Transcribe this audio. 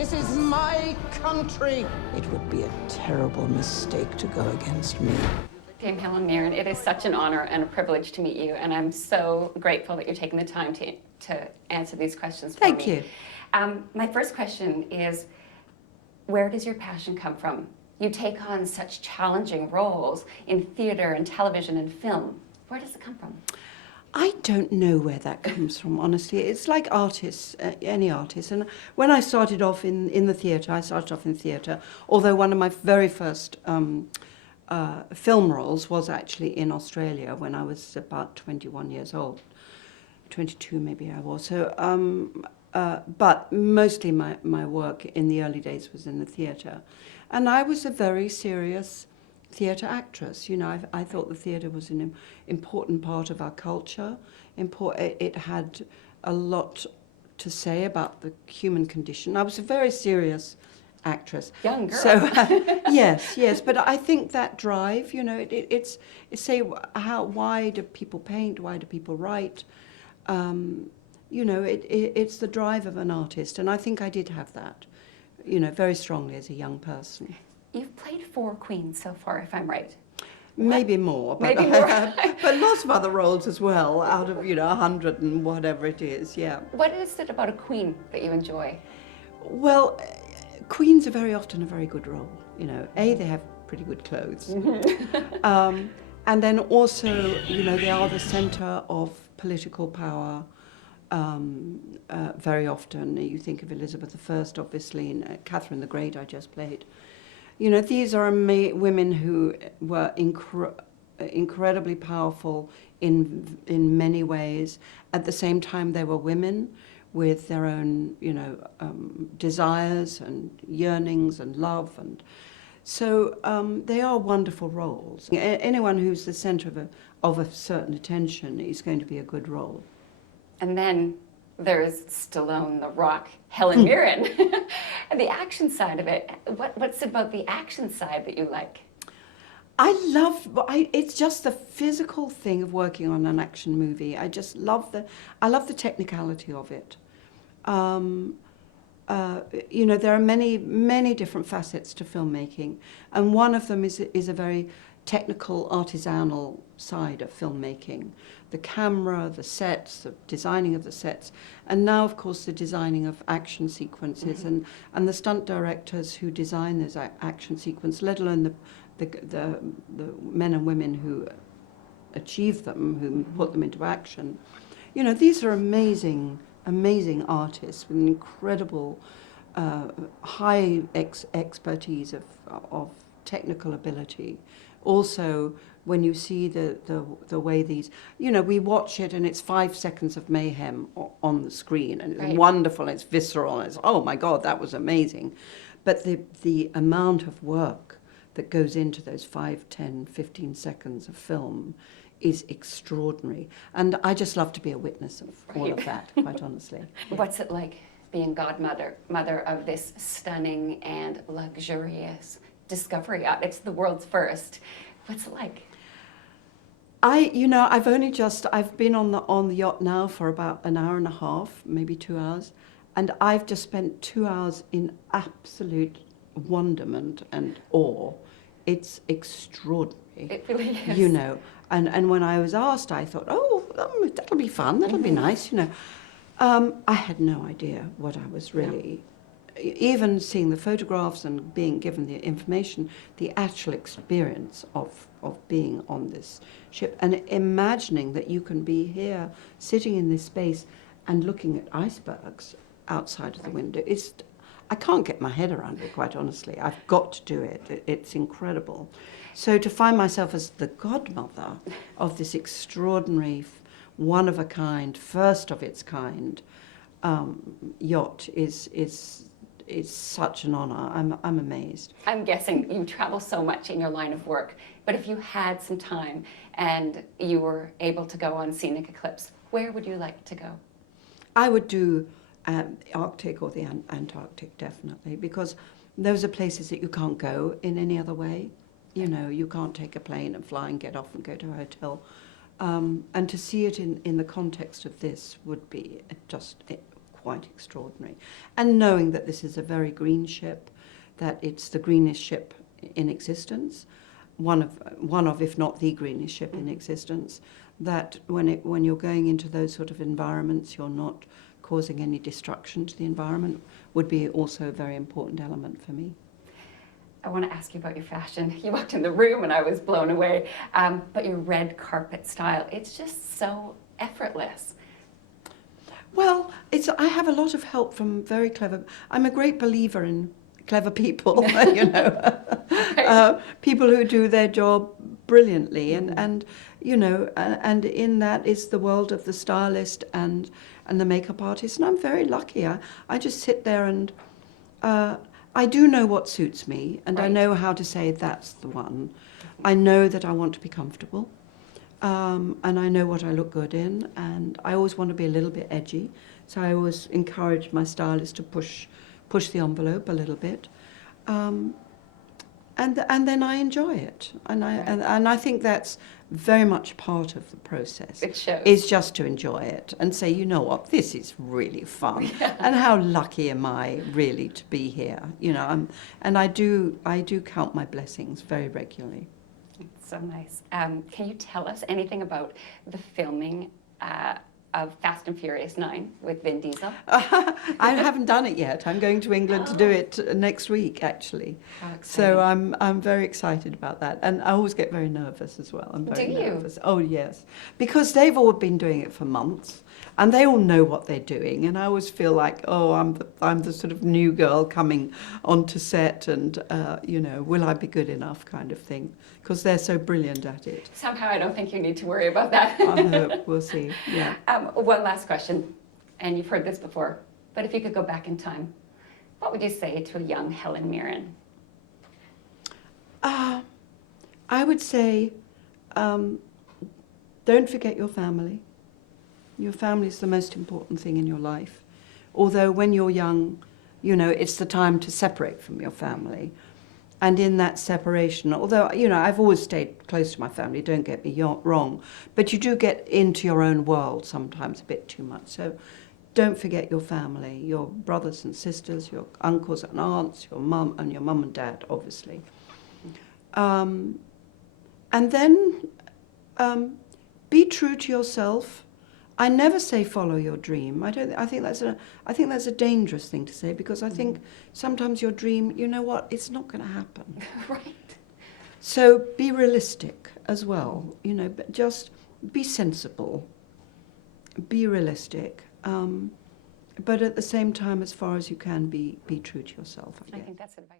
This is my country. It would be a terrible mistake to go against me. Dame Helen Mirren, it is such an honor and a privilege to meet you, and I'm so grateful that you're taking the time to answer these questions for me. Thank you. My first question is, where does your passion come from? You take on such challenging roles in theater and television and film. Where does it come from? I don't know where that comes from, honestly. It's like artists, any artist. And when I started off in the theatre, I started off in theatre, although one of my very first film roles was actually in Australia when I was about 21 years old. 22 maybe I was. So, but mostly my work in the early days was in the theatre. And I was a very serious theatre actress. You know, I thought the theatre was an important part of our culture. It had a lot to say about the human condition. I was a very serious actress. Young girl. So yes, but I think that drive, you know, it's say why do people paint? Why do people write? You know, it's the drive of an artist, and I think I did have that, you know, very strongly as a young person. You've played 4 queens so far, if I'm right. Maybe more, but Maybe more. but lots of other roles as well, out of, you know, 100 and whatever it is, yeah. What is it about a queen that you enjoy? Well, queens are very often a very good role, you know. They have pretty good clothes. And then also, you know, they are the centre of political power. Very often, you think of Elizabeth I, obviously, and Catherine the Great I just played. You know, these are women who were incredibly powerful in many ways. At the same time, they were women with their own, you know, desires and yearnings and love, and so they are wonderful roles. Anyone who's the centre of a certain attention is going to be a good role. And then there's Stallone, The Rock, Helen Mirren. And the action side of it, what's it about the action side that you like? It's just the physical thing of working on an action movie. I just love the technicality of it. You know, there are many different facets to filmmaking, and one of them is a very technical, artisanal side of filmmaking. The camera, the sets, the designing of the sets, and now, of course, the designing of action sequences, and the stunt directors who design those action sequences, let alone the men and women who achieve them, who put them into action. You know, these are amazing artists with an incredible high expertise of technical ability. Also, when you see the way these, you know, we watch it and it's 5 seconds of mayhem on the screen, and it's wonderful, it's visceral, and it's, oh my God, that was amazing. But the amount of work that goes into those 5, 10, 15 seconds of film is extraordinary. And I just love to be a witness of all of that, quite honestly. What's it like being mother of this stunning and luxurious discovery yacht? It's the world's first. What's it like? You know, I've been on the yacht now for about an hour and a half, maybe 2 hours, and I've just spent 2 hours in absolute wonderment and awe. It's extraordinary. It really is. You know, and when I was asked, I thought, that'll be fun, that'll be nice, you know. I had no idea what I was really, even seeing the photographs and being given the information, the actual experience of being on this ship and imagining that you can be here sitting in this space and looking at icebergs outside of the window. I can't get my head around it, quite honestly. I've got to do it. It's incredible. So to find myself as the godmother of this extraordinary, one-of-a-kind, first of its kind yacht is such an honor. I'm amazed. I'm guessing you travel so much in your line of work, but if you had some time and you were able to go on Scenic Eclipse, where would you like to go? I would do Arctic or the Antarctic, definitely, because those are places that you can't go in any other way. You know, you can't take a plane and fly and get off and go to a hotel. And to see it in the context of this would be just quite extraordinary. And knowing that this is a very green ship, that it's the greenest ship in existence, one of, if not the greenest ship in existence, that when you're going into those sort of environments, you're not causing any destruction to the environment, would be also a very important element for me. I want to ask you about your fashion. You walked in the room and I was blown away. But your red carpet style, it's just so effortless. Well, I have a lot of help from very clever. I'm a great believer in clever people, you know, people who do their job brilliantly, and you know, and in that is the world of the stylist and the makeup artist, and I'm very lucky. I just sit there and I do know what suits me, and I know how to say that's the one. I know that I want to be comfortable. And I know what I look good in, and I always want to be a little bit edgy, so I always encourage my stylist to push the envelope a little bit, and then I enjoy it, and I think that's very much part of the process. It shows. Is just to enjoy it and say, you know what, this is really fun, and how lucky am I really to be here, you know. And I do count my blessings very regularly. So nice. Can you tell us anything about the filming of Fast and Furious 9 with Vin Diesel? I haven't done it yet. I'm going to England to do it next week, actually. How exciting. So I'm very excited about that. And I always get very nervous as well. I'm very nervous. Oh, yes. Because they've all been doing it for months, and they all know what they're doing. And I always feel like, oh, I'm the sort of new girl coming onto set, and, you know, will I be good enough kind of thing. Because they're so brilliant at it. Somehow I don't think you need to worry about that. I hope. We'll see. Yeah. One last question, and you've heard this before, but if you could go back in time, what would you say to a young Helen Mirren? I would say, don't forget your family. Your family is the most important thing in your life. Although when you're young, you know, it's the time to separate from your family. And in that separation, although, you know, I've always stayed close to my family, don't get me wrong, but you do get into your own world sometimes a bit too much. So don't forget your family, your brothers and sisters, your uncles and aunts, your mum and dad, obviously. And then be true to yourself. I never say follow your dream. I think that's a dangerous thing to say, because I think sometimes your dream, you know what, it's not going to happen. Right. So be realistic as well. You know, but just be sensible. Be realistic, but at the same time, as far as you can, be true to yourself. I think that's advice.